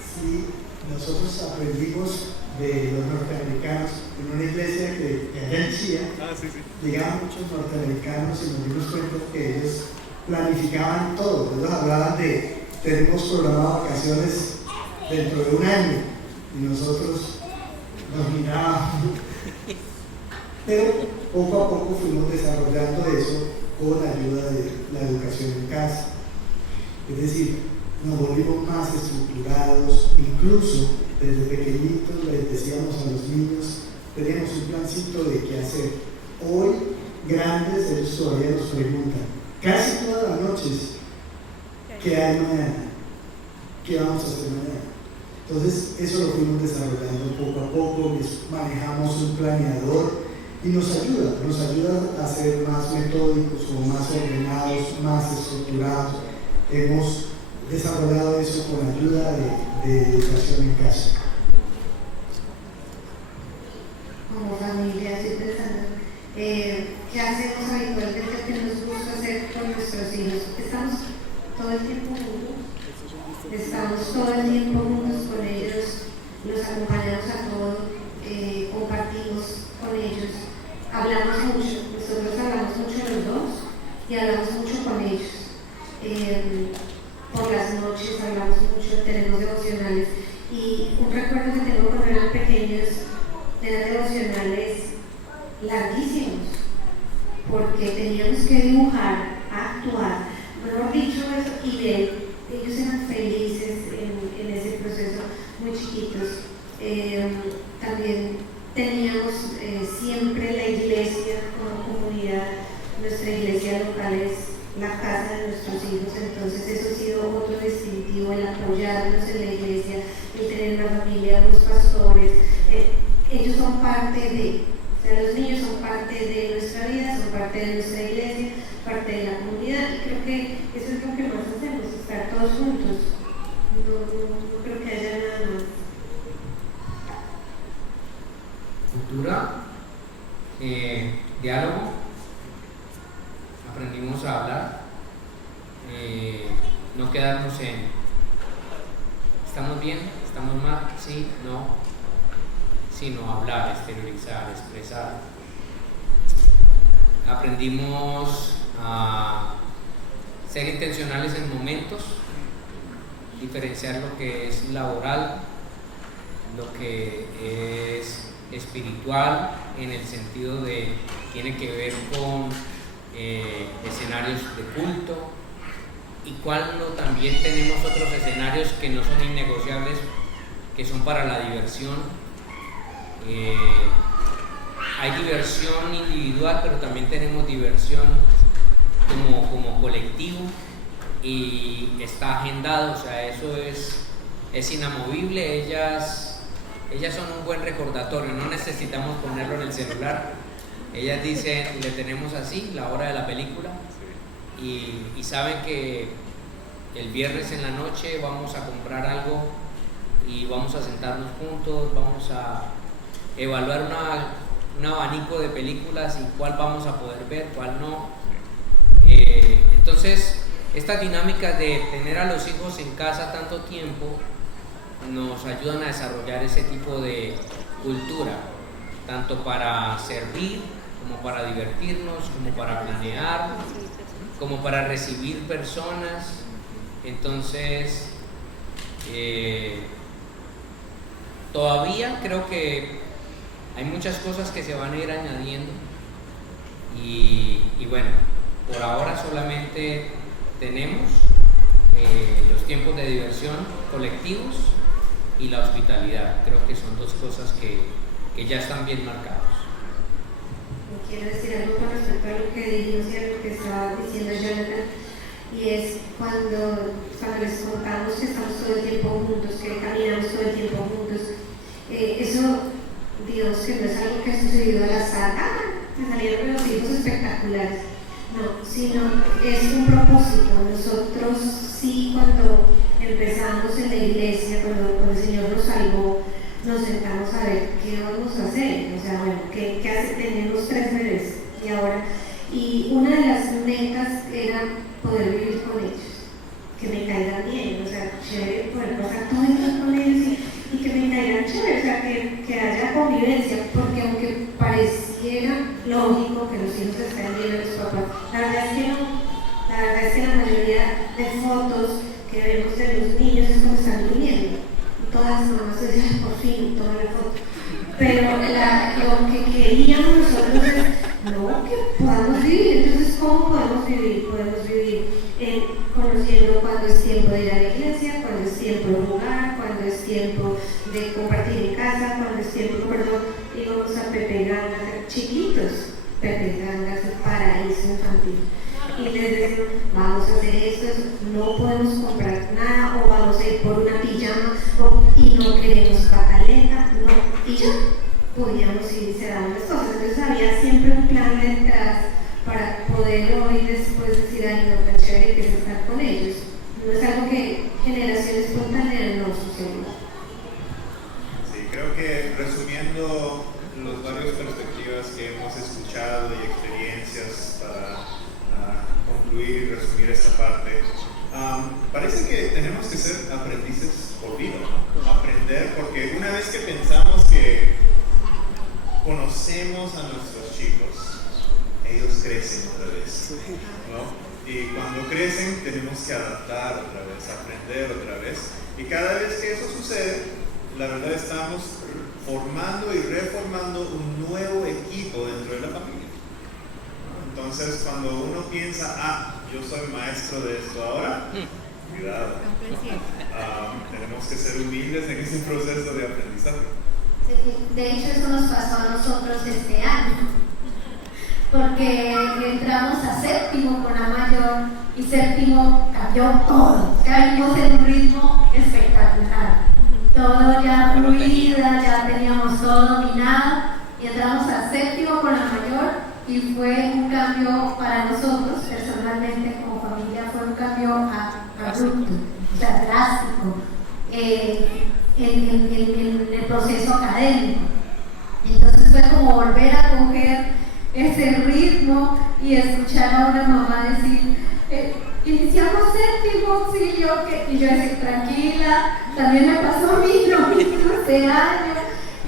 Sí, nosotros aprendimos de los norteamericanos en una iglesia que allá en Chía llegaban muchos norteamericanos y nos dimos cuenta que ellos planificaban todo. Ellos hablaban de tenemos programadas vacaciones dentro de un año y nosotros nos mirábamos Pero poco a poco fuimos desarrollando eso con ayuda de la educación en casa. Es decir, nos volvimos más estructurados, incluso desde pequeñitos les decíamos a los niños, teníamos un plancito de qué hacer. Hoy, grandes, ellos todavía nos preguntan, casi todas las noches, ¿qué hay mañana? ¿Qué vamos a hacer mañana? Entonces, eso lo fuimos desarrollando poco a poco, manejamos un planeador y nos ayuda a ser más metódicos, como más ordenados, más estructurados. Hemos desarrollado eso con ayuda de educación en casa. Como familia, estoy pensando, ¿qué hacemos habitualmente que nos gusta hacer con nuestros hijos? Estamos todo el tiempo juntos, estamos todo el tiempo juntos con ellos, los acompañamos a todos, compartimos con ellos, hablamos mucho, nosotros hablamos mucho los dos y hablamos mucho con ellos. Por las noches hablamos mucho, tenemos devocionales y un recuerdo que tengo cuando eran pequeños, eran devocionales larguísimos porque teníamos que dibujar, actuar, mejor dicho eso, y ellos eran felices en ese proceso, muy chiquitos. También teníamos siempre la iglesia como comunidad, nuestra iglesia local es la casa de nuestros hijos, entonces eso ha sido otro distintivo, el apoyarnos en la iglesia, el tener una familia, unos pastores, ellos son parte de, o sea, los niños son parte de nuestra vida, son parte de nuestra iglesia, parte de la comunidad, y creo que eso es lo que más hacemos, estar todos juntos, no creo que haya nada más. Cultura, diálogo, aprendimos a hablar, no quedarnos en ¿estamos bien? ¿Estamos mal? Sí, no, sino hablar, exteriorizar, expresar. Aprendimos a ser intencionales en momentos, diferenciar lo que es laboral, lo que es espiritual, en el sentido de tiene que ver con escenarios de culto, y cuando también tenemos otros escenarios que no son innegociables, que son para la diversión. Hay diversión individual, pero también tenemos diversión como colectivo, y está agendado, o sea, eso es inamovible. Ellas son un buen recordatorio, no necesitamos ponerlo en el celular. Ellas dicen, le tenemos así, la hora de la película, y saben que el viernes en la noche vamos a comprar algo y vamos a sentarnos juntos, vamos a evaluar un abanico de películas y cuál vamos a poder ver, cuál no. Entonces, estas dinámicas de tener a los hijos en casa tanto tiempo nos ayudan a desarrollar ese tipo de cultura, tanto para servir, como para divertirnos, como para planear, como para recibir personas. Entonces, todavía creo que hay muchas cosas que se van a ir añadiendo, y bueno, por ahora solamente tenemos los tiempos de diversión colectivos y la hospitalidad. Creo que son dos cosas que ya están bien marcados. Quiero decir algo con respecto a lo que dijimos y a lo que estaba diciendo Jonathan, y es cuando les contamos que estamos todo el tiempo juntos, que caminamos todo el tiempo juntos. Eso, digamos que no es algo que ha sucedido al azar, me salieron los hijos espectaculares, no, sino es un propósito. Nosotros sí, cuando empezamos en la iglesia, cuando el Señor nos salvó, nos sentamos a ver qué vamos a hacer, o sea, bueno, ¿qué hace? Tenemos 3 bebés y una de las metas era poder vivir con ellos, que me caigan bien, o sea, chévere poder pasar todo el día con ellos y que me caigan chévere, o sea, que haya convivencia, porque aunque pareciera lógico que los hijos estén bien a los papás, la verdad es que no. La verdad es que la mayoría de fotos que vemos de los niños es como están durmiendo. Todas las mamás dicen, por fin, toma la foto. pero lo que queríamos nosotros es, no, que podamos vivir. Entonces, ¿cómo podemos vivir? Podemos vivir conociendo cuando es tiempo de ir a la iglesia, cuando es tiempo de jugar, cuando es tiempo de compartir en casa, cuando es tiempo, perdón, íbamos a Pepe Ganga, chiquitos, Pepe Ganga, paraíso infantil. Y les decimos, vamos a hacer esto, no podemos comprar nada, o vamos a ir por una pijama, y no queremos pataleta, no, y ya podíamos ir y se daban las cosas. Entonces había siempre un plan detrás para poder hoy después decir, ay, no, tan chévere que es estar con ellos. No es algo que generación espontánea no sucede. Sí, creo que resumiendo las varias perspectivas que hemos escuchado y experiencias para concluir y resumir esta parte, parece que tenemos que ser aprendices por vida, ¿no? Aprender, porque una vez que pensamos que conocemos a nuestros chicos, ellos crecen otra vez, ¿no? Y cuando crecen tenemos que adaptar otra vez, aprender otra vez, y cada vez que eso sucede, la verdad estamos formando y reformando un nuevo equipo dentro de la familia. Entonces, cuando uno piensa, yo soy maestro de esto ahora, cuidado. Tenemos que ser humildes en ese proceso de aprendizaje. Sí, de hecho, eso nos pasó a nosotros este año, porque entramos a séptimo con la mayor y séptimo cambió todo. Caímos en un ritmo espectacular. Todo ya fluida, ya teníamos todo dominado y entramos a séptimo con la mayor. Y fue un cambio para nosotros, personalmente, como familia, fue un cambio abrupto, o sea, drástico, en el proceso académico. Entonces fue como volver a coger ese ritmo y escuchar a una mamá decir, iniciamos séptimo auxilio, y yo decía, tranquila, también me pasó a mí lo mismo este año.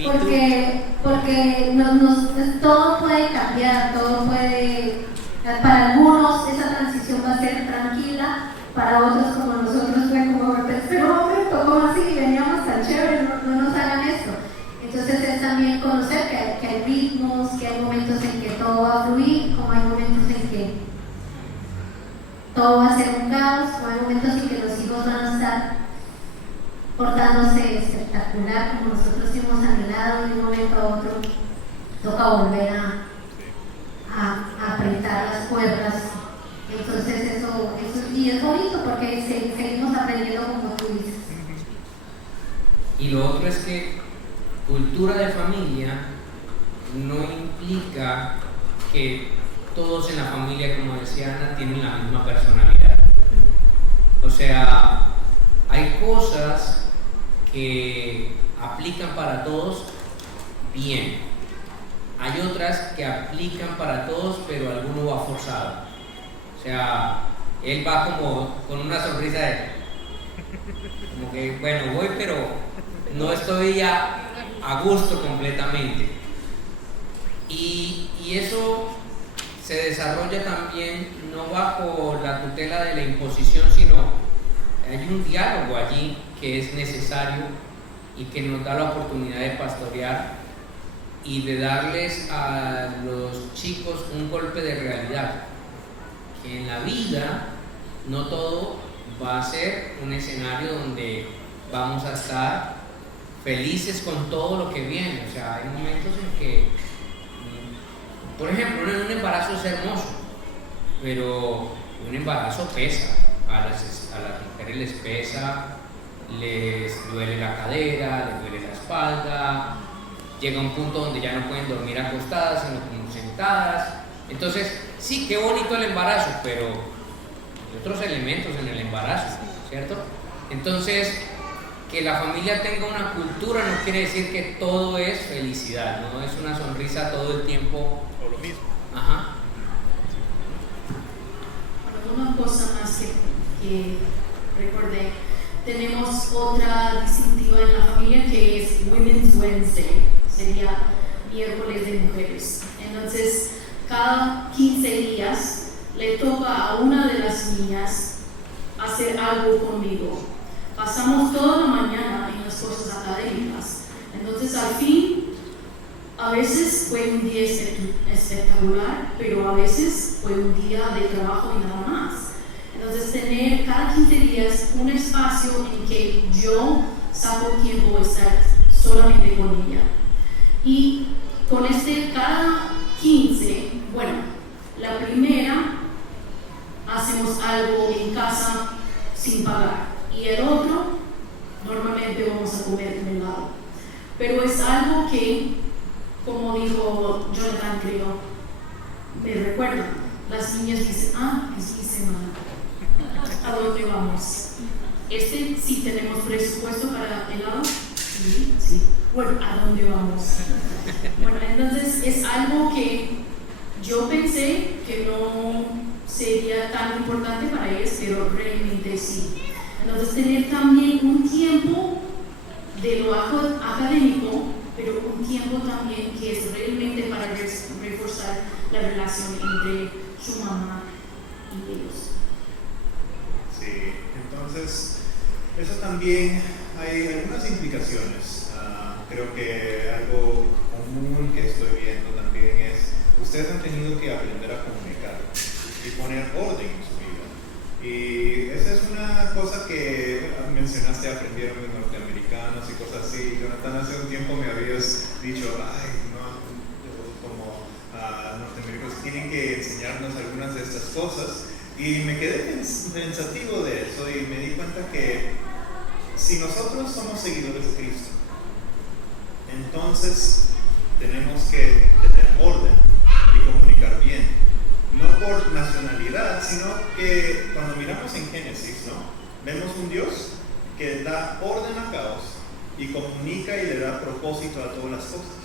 Porque todo puede cambiar, todo puede, para algunos esa transición va a ser tranquila, para otros como nosotros fue como, pero ¿cómo así? Veníamos tan chévere, no nos hagan esto. Entonces es también conocer que hay ritmos, que hay momentos en que todo va a fluir, como hay momentos en que todo va a ser un caos, o hay momentos en que los hijos van a estar portándose espectacular como nosotros hemos anhelado. De un momento a otro toca volver a apretar las cuerdas. Entonces eso y es bonito porque seguimos aprendiendo como tú dices. Y lo otro es que cultura de familia no implica que todos en la familia, como decía Ana, tienen la misma personalidad. O sea, hay cosas que aplican para todos bien. Hay otras que aplican para todos, pero alguno va forzado. O sea, él va como con una sonrisa de como que, bueno, voy, pero no estoy ya a gusto completamente. Y eso se desarrolla también no bajo la tutela de la imposición, sino hay un diálogo allí que es necesario y que nos da la oportunidad de pastorear y de darles a los chicos un golpe de realidad, que en la vida no todo va a ser un escenario donde vamos a estar felices con todo lo que viene. O sea, hay momentos en que, por ejemplo, un embarazo es hermoso, pero un embarazo pesa. A las mujeres les pesa, les duele la cadera, les duele la espalda, llega un punto donde ya no pueden dormir acostadas, sino como sentadas. Entonces, sí, qué bonito el embarazo, pero hay otros elementos en el embarazo, ¿cierto? Entonces, que la familia tenga una cultura no quiere decir que todo es felicidad, no es una sonrisa todo el tiempo. O lo mismo. Ajá. Una cosa más que recordé, tenemos otra distintiva en la familia que es Women's Wednesday, sería miércoles de mujeres. Entonces, cada 15 días le toca a una de las niñas hacer algo conmigo. Pasamos toda la mañana en las cosas académicas. Entonces, al fin, A veces fue un día espectacular, pero a veces fue un día de trabajo y nada más. Entonces, tener cada 15 días un espacio en que yo saco tiempo de estar solamente con ella. Y con cada 15, bueno, la primera hacemos algo en casa sin pagar y el otro normalmente vamos a comer en el lado. Pero es algo que, como dijo Jonathan, creo, me recuerda. Las niñas dicen, es mi semana. ¿A dónde vamos? Sí tenemos presupuesto para helado. Sí. Bueno, ¿a dónde vamos? Bueno, entonces es algo que yo pensé que no sería tan importante para ellos, pero realmente sí. Entonces tener también un tiempo de lo académico, pero un tiempo también que es realmente para reforzar la relación entre su mamá y ellos. Sí, entonces eso también hay algunas implicaciones. Creo que algo común que estoy viendo también es ustedes han tenido que aprender a comunicar y poner orden en su vida. Y esa es una cosa que mencionaste, aprendieron los norteamericanos y cosas así. Jonathan, hace un tiempo me habías dicho, como norteamericanos tienen que enseñarnos algunas de estas cosas. Y me quedé pensativo de eso y me di cuenta que si nosotros somos seguidores de Cristo, entonces tenemos que tener orden y comunicar bien, no por nacionalidad, sino que cuando miramos en Génesis, vemos un Dios que da orden al caos y comunica y le da propósito a todas las cosas.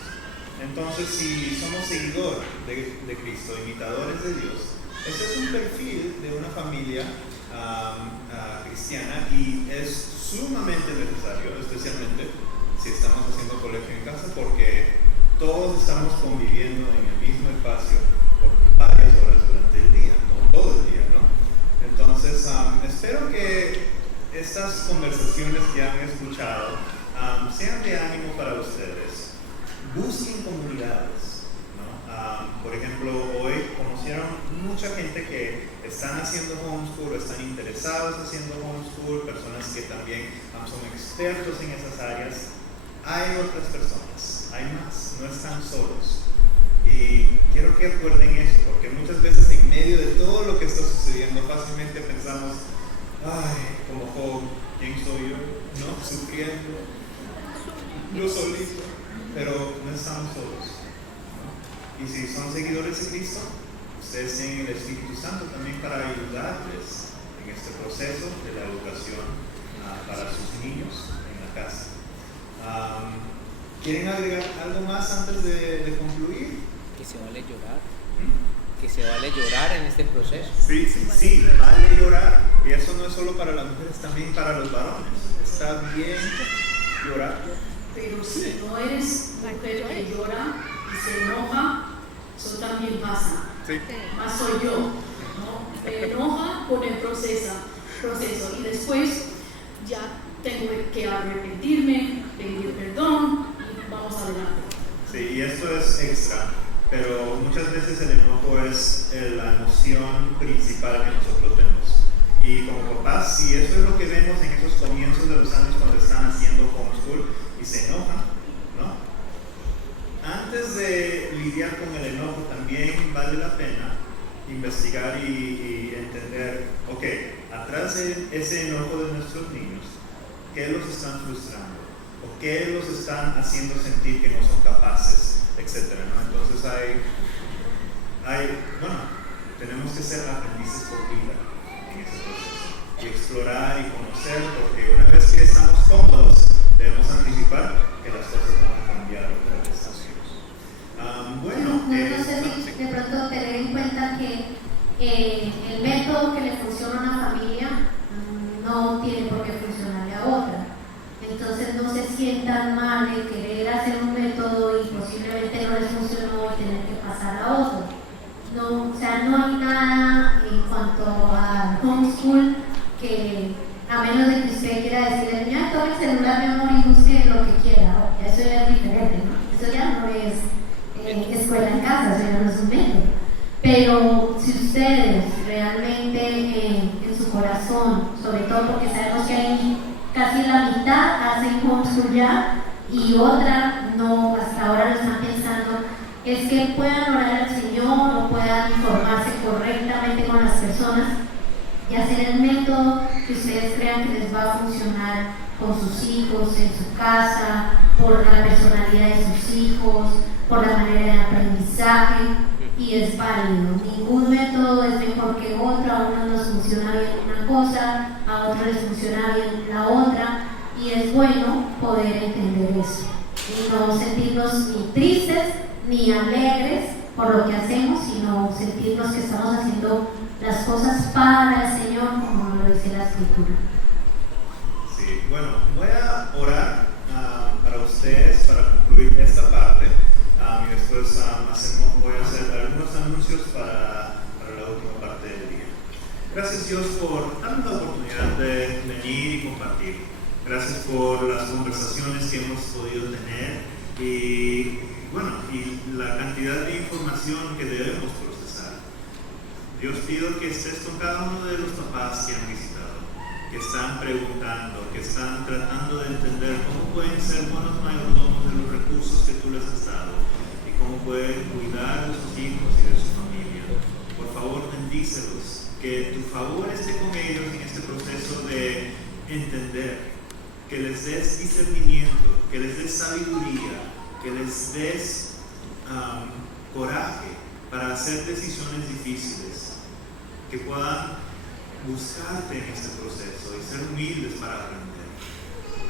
Entonces, si somos seguidores de Cristo, imitadores de Dios, ese es un perfil de una familia cristiana y es sumamente necesario, especialmente si estamos haciendo colegio en casa, porque todos estamos conviviendo en el mismo espacio por varias horas durante el día, no todo el día, ¿no? Entonces, espero que estas conversaciones que han escuchado sean de ánimo para ustedes. Busquen comunidades, ¿no? Por ejemplo, hoy conocieron mucha gente que están haciendo homeschool o están interesados haciendo homeschool, personas que también son expertos en esas áreas. Hay otras personas, hay más, no están solos. Y quiero que recuerden eso, porque muchas veces en medio de todo lo que está sucediendo fácilmente pensamos, como Job, ¿quién soy yo? ¿No? Sufriendo, yo solito, pero no estamos solos, ¿no? Y si son seguidores de Cristo, ustedes tienen el Espíritu Santo también para ayudarles en este proceso de la educación para sus niños en la casa. ¿Quieren agregar algo más antes de concluir? Que se vale llorar. Que se vale llorar en este proceso. Sí, vale llorar. Y eso no es solo para las mujeres, también para los varones. Está bien llorar. Pero si no eres mujer que llora y se enoja, eso también pasa. Sí. Más soy yo, ¿no? Me enoja con el proceso y después ya tengo que arrepentirme, pedir perdón y vamos adelante. Sí, y esto es extra, pero muchas veces el enojo es la emoción principal que nosotros vemos. Y como papás, si eso es lo que vemos en esos comienzos de los años cuando están haciendo homeschool y se enojan, ¿no? Antes de lidiar con el enojo también vale la pena investigar y entender, atrás de ese enojo de nuestros niños, ¿qué los están frustrando? ¿O qué los están haciendo sentir que no son capaces? Etcétera, ¿no? Entonces tenemos que ser aprendices por vida en ese proceso y explorar y conocer, porque una vez que estamos cómodos debemos anticipar que las cosas van a cambiar otra vez. No sé si de pronto tener en cuenta que el método que le funciona a una familia no tiene por qué funcionarle a otra. Entonces no se sientan mal de querer hacer un método y posiblemente no les funcionó y tener que pasar a otro. No hay nada en cuanto a homeschool que, a menos de que usted quiera decirle, mira, tome el celular, mi amor, y busque lo que quiera. Eso ya es diferente, ¿no? Eso ya no es Pero si ustedes realmente en su corazón, sobre todo porque sabemos que hay casi la mitad hacen homeschool ya y otra no, hasta ahora lo están pensando, es que puedan orar al Señor o puedan informarse correctamente con las personas y hacer el método que ustedes crean que les va a funcionar con sus hijos, en su casa, por la personalidad de sus hijos, por la manera de aprendizaje, y es válido. Ningún método es mejor que otro, a unos nos funciona bien una cosa, a otros les funciona bien la otra, y es bueno poder entender eso y no sentirnos ni tristes ni alegres por lo que hacemos, sino sentirnos que estamos haciendo las cosas para el Señor, como lo dice la Escritura. Sí, bueno, voy a orar para ustedes para concluir esta parte y después voy a hacer algunos anuncios para la última parte del día. Gracias Dios por darnos la oportunidad de venir y compartir. Gracias por las conversaciones que hemos podido tener y la cantidad de información que debemos procesar. Dios, pido que estés con cada uno de los papás que han visitado, que están preguntando, que están tratando de entender cómo pueden ser buenos mayordomos de los recursos que tú les has dado y cómo pueden cuidar de sus hijos y de su familia. Por favor, bendícelos, que tu favor esté con ellos en este proceso de entender, que les des discernimiento, que les des sabiduría, que les des coraje para hacer decisiones difíciles, que puedan buscarte en este proceso y ser humildes para aprender.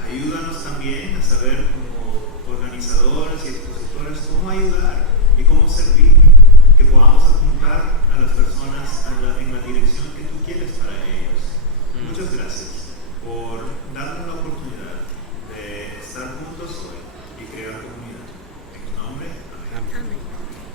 Ayúdanos también a saber como organizadores y expositores cómo ayudar y cómo servir, que podamos apuntar a las personas en la dirección que tú quieres